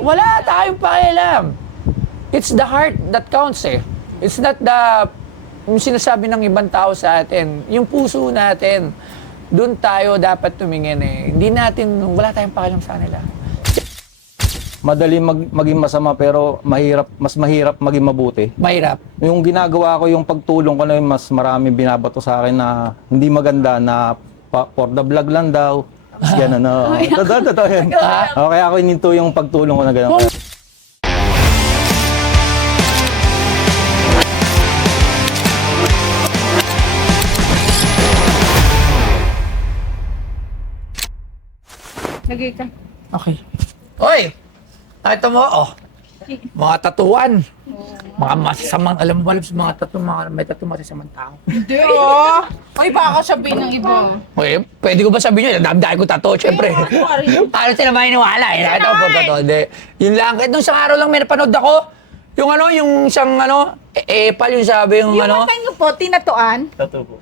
Wala tayong pakialam. It's the heart that counts eh. It's not yung sinasabi ng ibang tao sa atin. Yung puso natin, doon tayo dapat tumingin eh. Hindi natin, wala tayong pakialam sa kanila. Madali maging masama pero mas mahirap maging mabuti. Mahirap. Yung ginagawa ko, yung pagtulong ko na yun, mas marami binabato sa akin na hindi maganda na for the vlog lang daw. Yan ano. Totoo yan. Kaya ako ininto yung pagtulong ko na gano'n. Lagay ka. Okay. Hoy! Nakita mo, oh. Mga tatuan. Mga masasamang, alam mo, mga tatu, may tatu masasamang tao. Hindi oh. Uy, baka sabihin ng iba. Okay, pwede ko ba sabihin nyo, damdahin ko tato, syempre. Paano sila maniniwala? Nakita ko po tato. Hindi. Yun lang, kahit nung isang araw lang may napanood ako, yung ano, yung isang ano, epal yung sabi, yung Yung ano. mata niyo po, tinatuan? Tattoo ko.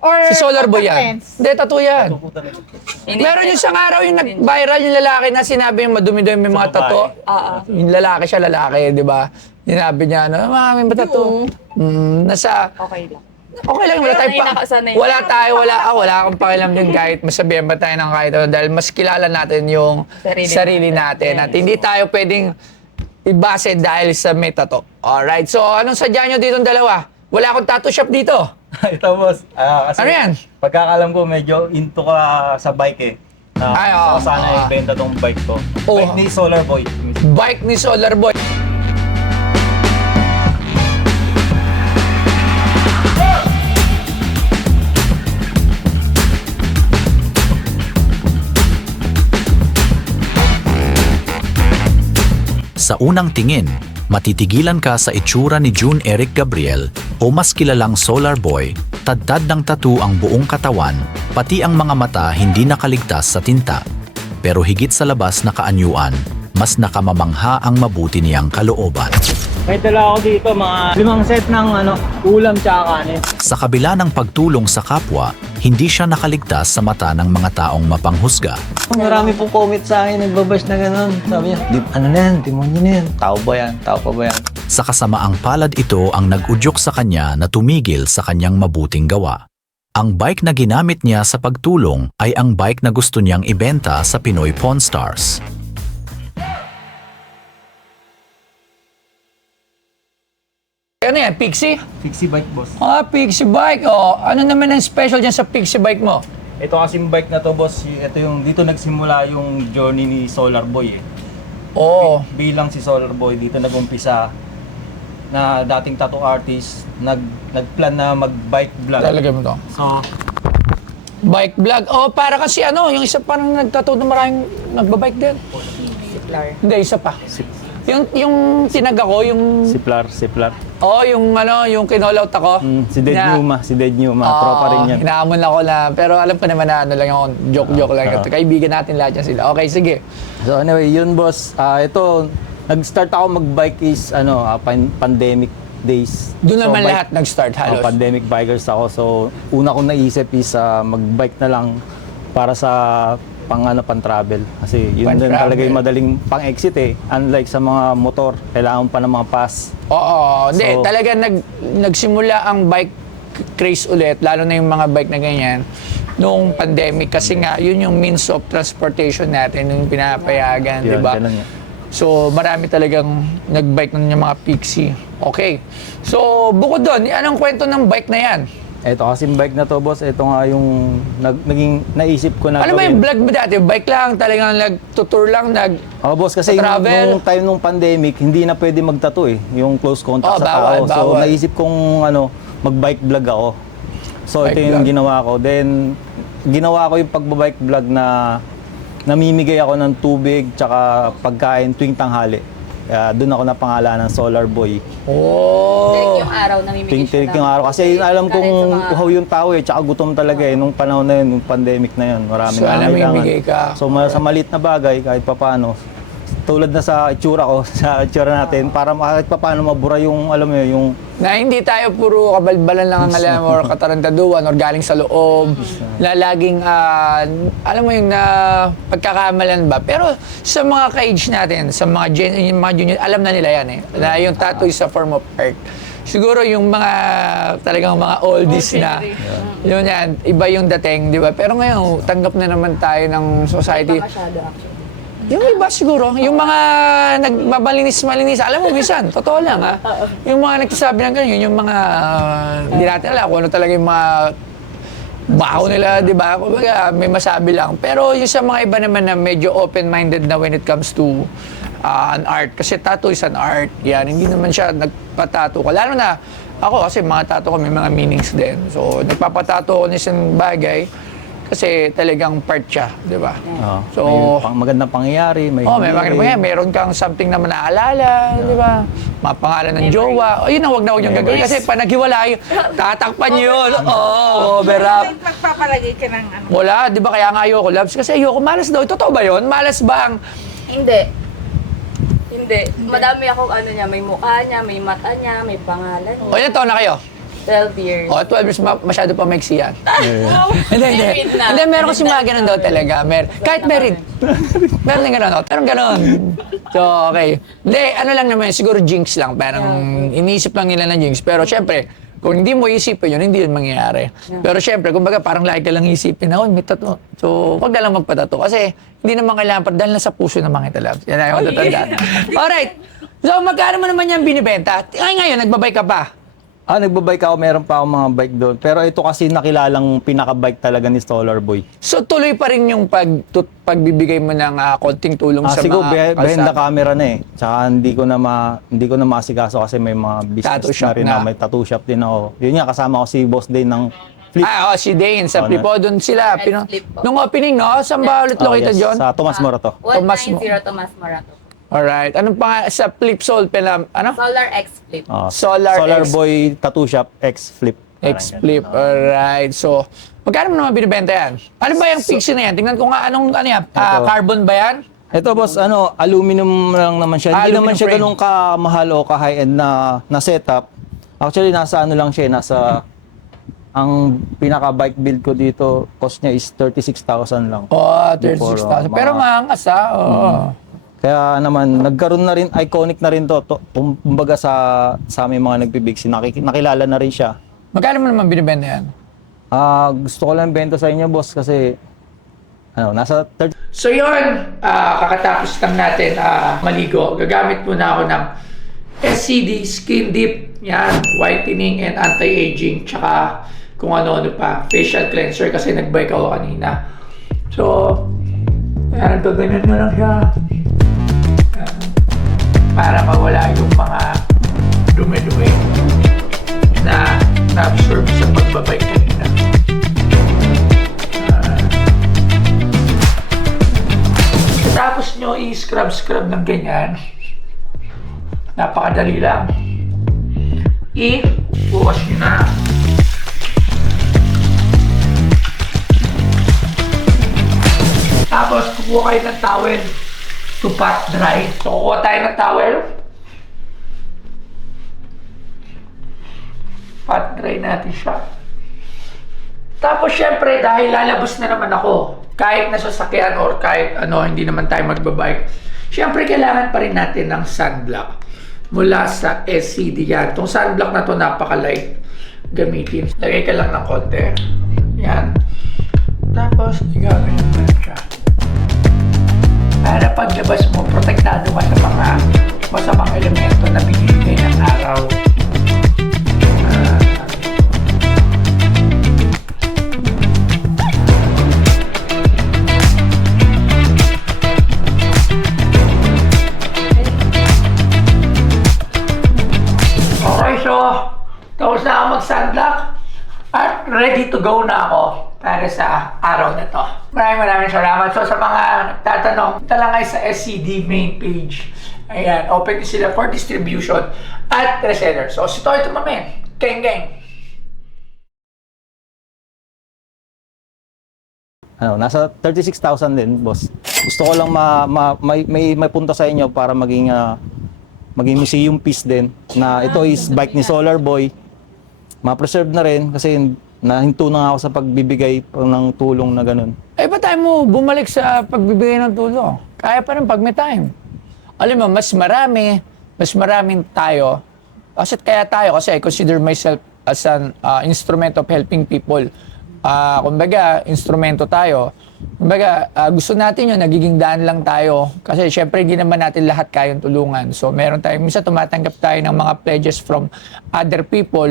Or Si Solar Boy yan. lens? Hindi, tattoo yan. Meron yung isang araw yung nag-viral yung lalaki na sinabi yung madumi-dumi yung mga tattoo. Yung lalaki siya, lalaki, di ba? Sinabi niya, ano, mami ba tattoo? Nasa, Okay lang. okay lang, wala tayo pa. Wala akong pakialam din kahit masabihan ba tayo ng kahit ano, dahil mas kilala natin yung sarili natin. At hindi tayo pwedeng ibase dahil sa may tattoo. Alright, so anong sadya nyo dito dalawa? Wala akong tattoo shop dito. Ito boss, kasi Ano yan? pagkakalam ko medyo into ka sa bike eh. Ay, oo. Gusto ko sana ibenta tong bike ko. Oo. Bike ni Solar Boy. Bike ni Solar Boy. Sa unang tingin, matitigilan ka sa itsura ni June Eric Gabriel o mas kilalang Solar Boy, tadtad ng tattoo ang buong katawan, pati ang mga mata hindi nakaligtas sa tinta. Pero higit sa labas na kaanyuan, mas nakamamangha ang mabuti niyang kalooban. May dala ako dito mga 5 set ng ulam tsaka kanin. Sa kabila ng pagtulong sa kapwa, hindi siya nakaligtas sa mata ng mga taong mapanghusga. Marami pong comment sa akin, nagbabash na gano'n. Sabi niya, ano na yan, demonyo na yan. Tao ba yan? Tao pa ba yan? Sa kasamaang palad ito ang nag-udyok sa kanya na tumigil sa kanyang mabuting gawa. Ang bike na ginamit niya sa pagtulong ay ang bike na gusto niyang ibenta sa Pinoy Pawn Stars. Ano yan, Pixie? Fixie bike boss. Pixie bike. Oh, ano naman ang special dyan sa Pixie bike mo? Ito kasing bike na to boss, ito yung dito nagsimula yung journey ni Solar Boy eh. Oo. Bilang si Solar Boy dito nagumpisa na dating tattoo artist, nagplan na mag-bike vlog. Lalagay mo to. So, Bike vlog. Oh, para kasi ano, yung isa parang nagtattoo na maraming nagbabike din. Hindi, isa pa. Yung tinaga ko, yung... Siplar. Oh, yung ano, yung kinollout ako. Si Dead Newma, tropa rin yan. Hinahamon ako na, pero alam ko naman na ano lang yung joke lang. Kaibigan natin lahat yan sila. Okay, sige. So anyway, yun boss, ito, nag-start ako mag-bike is pandemic days. Doon So, naman bike- lahat nag-start halos. pandemic bikers ako. So, una kong naisip is mag-bike na lang para sa pang-travel. Kasi yun din Pang-travel. talaga yung madaling pang-exit eh. Unlike sa mga motor, kailangan pa ng mga pass. Oo, hindi. So- Talaga nagsimula ang bike craze ulit, lalo na yung mga bike na ganyan, noong pandemic. Kasi nga, yun yung means of transportation natin, yung pinapayagan, di Yun, ba? ganun yun. So, marami talagang nagbike ng mga Pixie. Okay. So, bukod doon, anong kwento ng bike na yan? Ito kasing bike na to boss, ito nga yung naging naisip ko na Ano ba gawin. yung vlog mo dati? Bike lang, talagang nag-tour lang, Oh boss, kasi travel? nung time nung pandemic, hindi na pwede mag-tattoo eh. Yung close contact sa bawal, tao. So bawal. naisip kong mag-bike vlog ako. So Bike ito yung vlog. ginawa ko. Then ginawa ko yung pag-bike vlog na namimigay ako ng tubig tsaka pagkain tuwing tanghali. Doon ako napangalan ng Solar Boy. Oh! Yung araw namimigay Tinik yung araw. Kasi yun, alam kong uhaw yung tao eh. Tsaka gutom talaga eh. Nung panahon na yun, yung pandemic na yun. Maraming So, nangangailangan. namimigay ka. So sa maliit na bagay, kahit papaano, tulad na sa itsura ko, sa itsura natin, para kahit pa paano mabura yung, alam mo yun, yung Na hindi tayo puro kabalbalan lang ang alam or katarantaduan or galing sa loob. Na laging, alam mo yung pagkakamalan ba? Pero sa mga ka-age natin, sa mga, yung mga junior, alam na nila yan eh. Na yung tattoo is a form of art. Siguro yung mga talagang mga oldies na, yun yan, iba yung dating, di ba? Pero ngayon, tanggap na naman tayo ng society. Yung iba siguro, yung mga nagmamalinis-malinis, alam mo, minsan, totoo lang ha. Yung mga nagsasabi ng ganyan, yung mga, hindi natin alam kung ano talaga yung mga baho nila, di ba? Kumbaga, may masabi lang. Pero yung sa mga iba naman na medyo open-minded na when it comes to an art. Kasi tattoo is an art. Yan, hindi naman siya nagpatato ko. Lalo na, ako kasi mga tattoo ko may mga meanings din. So, nagpapatato ko ng isang bagay kasi talagang part siya, di ba? So, may magandang pangyayari, may may magandang pangyayari. Meron kang something na manaalala, di ba? Mga pangalan ng jowa. Yun ang huwag niyong gagawin. Kasi pag naghiwalay, tatakpan niyo yun. Over up. Magpapalagay ka ng ano. Wala, di ba? Kaya nga ayoko, Labs. Kasi ayoko, malas daw. Totoo ba yun? Malas ba ang... Hindi. Madami akong ano niya, may mukha niya, may mata niya, may pangalan niya. O, ilan taon na kayo? 12 years. O, 12 years, masyado pa maiksi yan. Hindi. Married na. Hindi, meron kasi mga ganun daw talaga. Kahit married. Meron din ganun. Meron ganun. So, okay. Hindi, ano lang naman, siguro jinx lang. Parang iniisip lang nila na jinx. Pero syempre, kung hindi mo isipin yun, hindi yun mangyayari. Pero syempre, kumbaga parang lagi ka lang isipin na, may tattoo. So, wag na lang magpatato. Kasi hindi naman kailangan pa, dahil nasa puso ng mga italabs. Yan ay matatandaan. Alright. So, magkano mo naman yan binibenta? Ay, ngayon, nagbabay ka pa. Nagbabike ako, meron pa akong mga bike doon. Pero ito kasi nakilalang pinaka-bike talaga ni Solar Boy. So, tuloy pa rin yung pagbibigay mo ng konting tulong sa Siguro mga behind the camera na eh. Tsaka hindi ko na maasikaso kasi may mga Tattoo business shop na rin na. May tattoo shop din ako. Yun nga, kasama ko si Boss Day ng Flip. Si Dane, sa Oh, Flip. Doon sila. Flip po. Nung opening, no? Saan ba ulit located yun? Sa Tomas Morato. 190 Tomas Morato. Alright. Anong pa sa Flip Soul pala? Ano? Solar X Flip. Solar X. Boy Tattoo Shop X Flip. X Flip. Alright. So, magkano mo naman binibenta yan? Ano ba yung pixie na yan? Tingnan ko nga, ano yan? Carbon ba yan? Ito boss, aluminum lang naman siya. Hindi Aluminum naman siya frame. ganun kamahal o ka-high-end na setup. Actually, nasa ano lang siya, ang pinaka-bike build ko dito, cost niya is 36,000 lang. 36,000. Pero maangas Kaya naman, nagkaroon na rin, iconic na rin to. Kumbaga sa aming mga nagbibigsi, nakilala na rin siya. Magkano mo naman binibenta yan? Gusto ko lang benta sa inyo, boss, kasi nasa 30. So yun, kakatapos lang natin maligo. Gagamit muna ako ng SCD Skin Deep, yan, whitening and anti-aging, tsaka kung ano-ano pa, facial cleanser kasi nag-bike ako kanina. So, yan, ganyan na lang siya. Para mawala yung mga dumi-dumi na na-absorb sa pagbabike kanina. Tapos nyo i-scrub ng ganyan. Napakadali lang. I-bukas nyo na. Tapos kukuha kayo ng towel to pat dry. So kukuha tayo ng towel. Pat dry natin siya. Tapos syempre dahil lalabas na naman ako, kahit nasa sasakyan or kahit hindi naman tayo magbabike, syempre kailangan pa rin natin ng sunblock mula sa SCD yan. Itong sunblock na to napaka-light gamitin. Lagay ka lang ng konti. Yan. Tapos igaganyan mo lang siya. Para paglabas mo, protektado ka sa mga masamang elemento na binibigay ng araw. Okay, so tapos na ako mag-sunblock at ready to go na ako para sa araw na to. Maraming salamat. So sa mga nagtatanong, ito lang ay sa SCD main page. Ayan, open din sila for distribution at reseller. So si Toy Tumamen, geng. Nasa 36,000 din, boss. gusto ko lang may punta sa inyo para maging museum piece din na ito is bike ni Solar Boy. Ma-preserve na rin kasi nahinto na ako sa pagbibigay ng tulong na ganun. Ay, ba tayo mo bumalik sa pagbibigay ng tulong? Kaya pa rin pag may time. Alam mo, mas maraming tayo. Kaya tayo, kasi I consider myself as an instrument of helping people. Kumbaga, instrumento tayo. Kumbaga, gusto natin yun, nagiging daan lang tayo. Kasi syempre, hindi naman natin lahat kayang tulungan. So, meron tayo, minsan tumatanggap tayo ng mga pledges from other people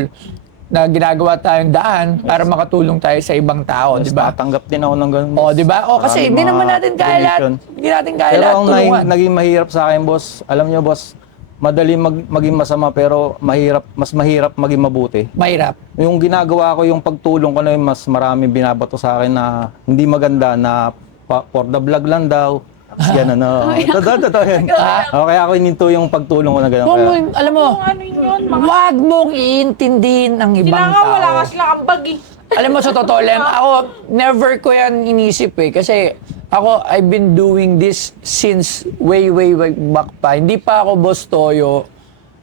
na ginagawa tayong daan para makatulong tayo sa ibang tao, di ba? Tatanggap din ako ng ganun. O, di ba? O, kasi hindi naman natin kaya lahat. Hindi natin kaya Pero lahat ang tulungan. naging mahirap sa akin, boss, alam nyo, boss, madali maging masama pero mas mahirap maging mabuti. Mahirap. Yung ginagawa ko, yung pagtulong ko na yun, mas marami binabato sa akin na hindi maganda na for the vlog lang daw. Yan ano. Totoo yan. Kaya ako ininto yung pagtulong ko na gano'n. Alam mo, Ano yun? wag mong iintindihin ang ibang Kailangan wala tao. ka silang ambag eh. Alam mo, sa totoo lang, ako, never ko yan inisip eh. Kasi ako, I've been doing this since way back pa. Hindi pa ako Boss Toyo.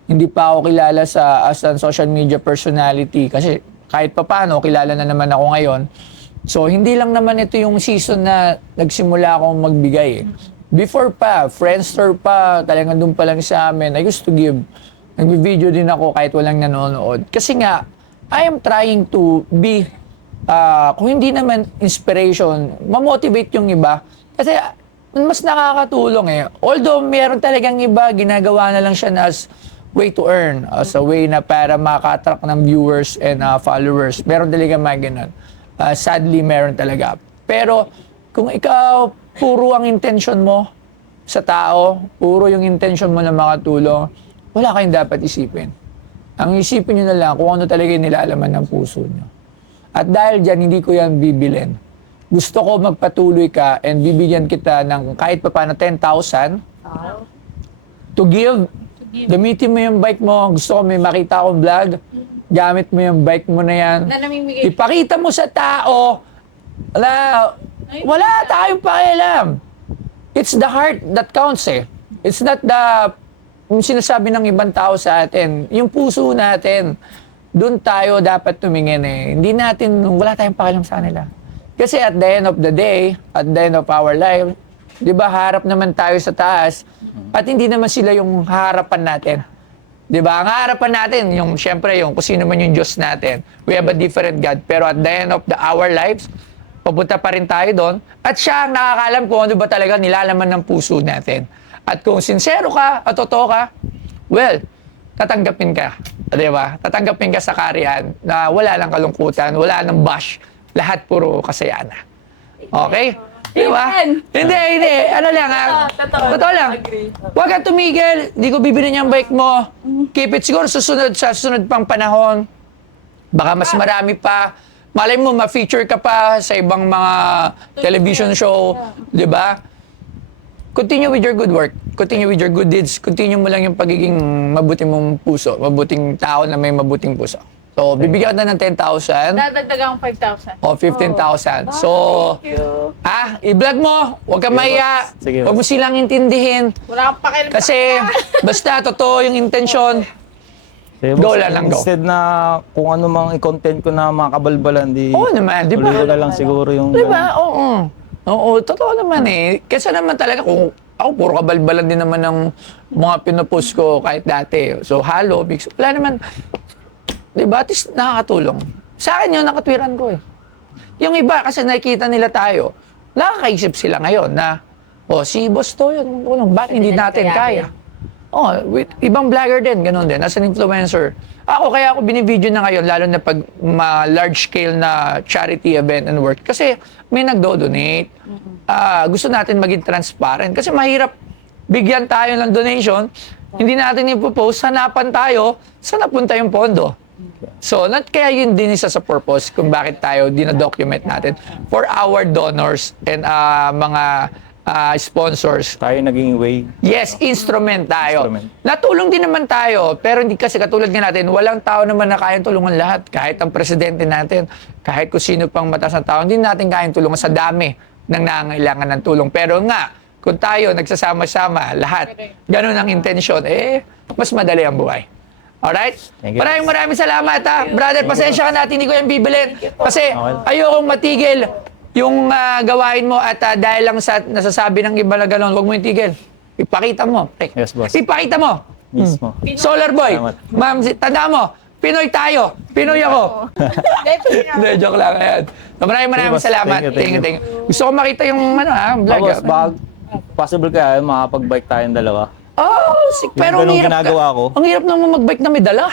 Hindi pa ako kilala as a social media personality. Kasi kahit pa paano, kilala na naman ako ngayon. So, hindi lang naman ito yung season na nagsimula akong magbigay eh. Before pa, Friendster pa, talagang doon pa lang sa amin, I used to give. Nag-video din ako kahit walang nanonood. Kasi nga, I am trying to be, kung hindi naman inspiration, mamotivate yung iba. Kasi mas nakakatulong eh. Although meron talagang iba, ginagawa na lang siya na as way to earn, as a way na para maka-attract ng viewers and followers. Meron talaga mga ganun. Sadly, meron talaga. Pero kung ikaw, puro ang intention mo sa tao, puro yung intention mo na makatulong, wala kayong dapat isipin. Ang isipin nyo na lang kung ano talaga yung nilalaman ng puso nyo. At dahil dyan, hindi ko yan bibilin. Gusto ko magpatuloy ka and bibigyan kita ng kahit pa paano 10,000 to give. Gamitin mo yung bike mo. Gusto ko may makita akong vlog. Gamit mo yung bike mo na yan. Na namimigay. Ipakita mo sa tao wala tayong pakialam. It's the heart that counts eh. It's not yung sinasabi ng ibang tao sa atin. Yung puso natin, doon tayo dapat tumingin eh. Wala tayong pakialam sa kanila. Kasi at the end of the day, at the end of our life, di ba, harap naman tayo sa taas at hindi naman sila yung harapan natin. Di ba? Ang harapan natin, syempre, kung sino man yung Diyos natin. We have a different God. Pero at the end of our lives, papunta pa rin tayo doon. At siya ang nakakalam kung ano ba talaga nilalaman ng puso natin. At kung sincero ka, at totoo ka, well, tatanggapin ka. Di ba? Tatanggapin ka sa karyan na wala lang kalungkutan, wala nang bash. Lahat puro kasayana. Okay? Di ba? Hindi. Ano lang ha? Totoo lang. Huwag kang tumigil. Hindi ko bibili niyang bike mo. Keep it siguro sa susunod pang panahon. Baka mas marami pa. Malay mo, ma-feature ka pa sa ibang mga television show. Di ba? Continue with your good work. Continue with your good deeds. Continue mo lang yung pagiging mabuting mong puso. Mabuting tao na may mabuting puso. So, bibigyan ka na ng 10,000. Dadagdagan ko 5,000. O 15,000. So, i-vlog mo. Huwag kang mahiya. Sige, Huwag mo silang intindihin. Wala kang pakialam. Kasi, basta totoo yung intention. Go lang, go. Instead na kung ano mang i-content ko na mga kabalbalan, Oo naman, di ba? tuloy ko na lang siguro yung... Di ba? Oo. Oo, totoo naman eh. Kasi naman talaga kung ako, puro kabalbalan din naman ng mga pinupost ko kahit dati. So, halo, big... Wala naman. Di ba? At least nakakatulong. Sa akin yun, nakatwiran ko eh. Yung iba, kasi nakikita nila tayo, nakakaisip sila ngayon na, si Boss Toyo, bakit hindi natin kaya? Ibang vlogger din, ganun din, as an influencer. Kaya ako binibideo na ngayon, lalo na pag large scale na charity event and work. Kasi may nagdo-donate. Gusto natin maging transparent. Kasi mahirap bigyan tayo ng donation, hindi natin ipopost, hanapan tayo, saan napunta yung pondo? So, kaya yun din isa sa purpose kung bakit tayo dinadocument natin for our donors and mga sponsors. Tayo naging way. Yes, instrument tayo. Instrument. Natulong din naman tayo, pero hindi kasi katulad nga natin, walang tao naman na kayang tulungan lahat. Kahit ang presidente natin, kahit kung sino pang mataas na tao, hindi natin kayang tulungan sa dami ng nangangailangan ng tulong. Pero nga, kung tayo nagsasama-sama lahat, ganun ang intensyon, mas madali ang buhay. Alright? Thank you. Maraming salamat ha. Brother, pasensya ka na, hindi ko yan bibilin. Kasi ayokong matigil yung gawain mo at dahil lang sa nasasabi ng iba na gano'n, huwag mo yung tigil. Ipakita mo. Yes, boss. Ipakita mo. Mismo. Solar Boy. Salamat. Ma'am, tanda mo, Pinoy tayo. Pinoy ako. Hindi, joke lang. Ayan. Maraming boss. salamat. Thank you. Gusto ko makita yung vlog. Boss, possible kaya makapag-bike tayong dalawa? Pero ang ganung hirap ginagawa ko. Ang hirap naman mag-bike na may dala.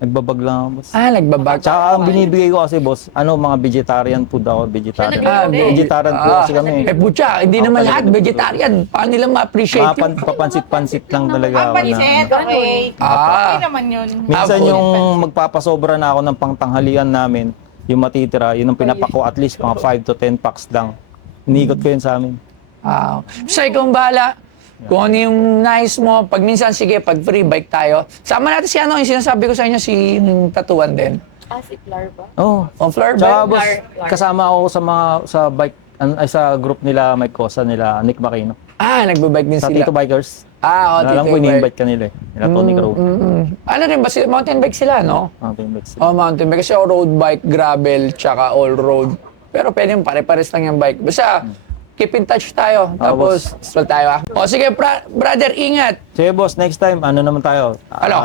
Nagbabag lang ako, boss. Nagbabag. Tsaka ang binibigay ko kasi, boss, mga vegetarian food ako, vegetarian. Vegetarian po kasi kami. Putya, hindi naman lahat vegetarian. Paano nila ma-appreciate yun? Papansit-pansit lang talaga Ang ako paniset, okay. Okay naman yun. Minsan yung magpapasobra na ako ng pangtanghalian namin, yung matitira, yun ang pinapako at least mga 5 to 10 packs lang. Iniikot ko yun sa amin. So, ikaw ang bahala. Kung ano yung nice mo, pag minsan, sige, pag free bike tayo. Sama natin si yung sinasabi ko sa inyo, si tatuan din. Si Flor ba? Oh, Flor tsaka ba? boss, kasama ako sa bike, sa group nila Mike Cosa, nila Nick Makino. Nagbabike din Sa sila. Tito Bikers. Tito Alam ko, Bike. ini-invite ka nila eh. Nila Tony Crow. Ano rin ba? Mountain bike sila, no? Mountain bikes. Mountain bike. Kasi road bike, gravel, tsaka all road. Pero pwede yung pare-pares lang yung bike. Basta, keep in touch tayo. Tapos, install tayo sige, brother, ingat. Sige boss, next time, ano naman tayo?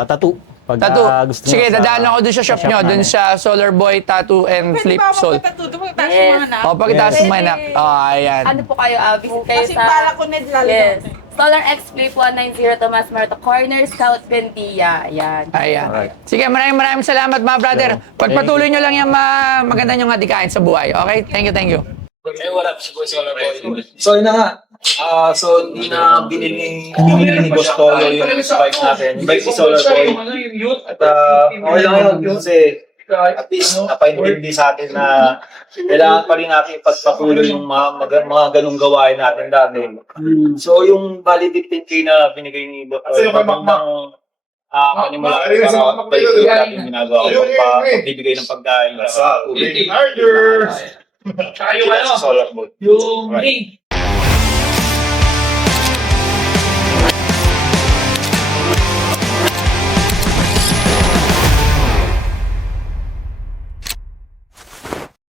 Tattoo. Pag, Tattoo. gusto niyo Sige, sa dadaan ako dun sa shop nyo. Dun namin. sa Solar Boy Tattoo and Pwede Flip ba ako Soul. magpatatuto? Pagkataas yung mga anak. Pagkitaas mo anak. Ayan. Ano po kayo, visit kayo Kasi sa... bala ko net lalo. Yes. Solar X Flip 190 Tomas Marto Corner, Scout Ventia. Ayan. Ayan. Alright. Sige, maraming salamat mga brother. Pagpatuloy nyo lang yung maganda nyong adikain sa buhay. Okay? Thank you. Hey, what up? Si Boy Solar Boy. So yun na nga. So hindi na binili ni Boss Tolo yung bike natin. Yung bike si Solar Boy. At okay lang yun kasi at least napaintindi sa atin na kailangan pa rin natin ipagpatuloy yung mga ganung gawain natin dati. So yung bali 15K na binigay ni Boss Tolo, panimula para balik yung ginagawa ko pagbibigay ng pagkain sa Larger! Tsaka yung Solar Boy. yung ring.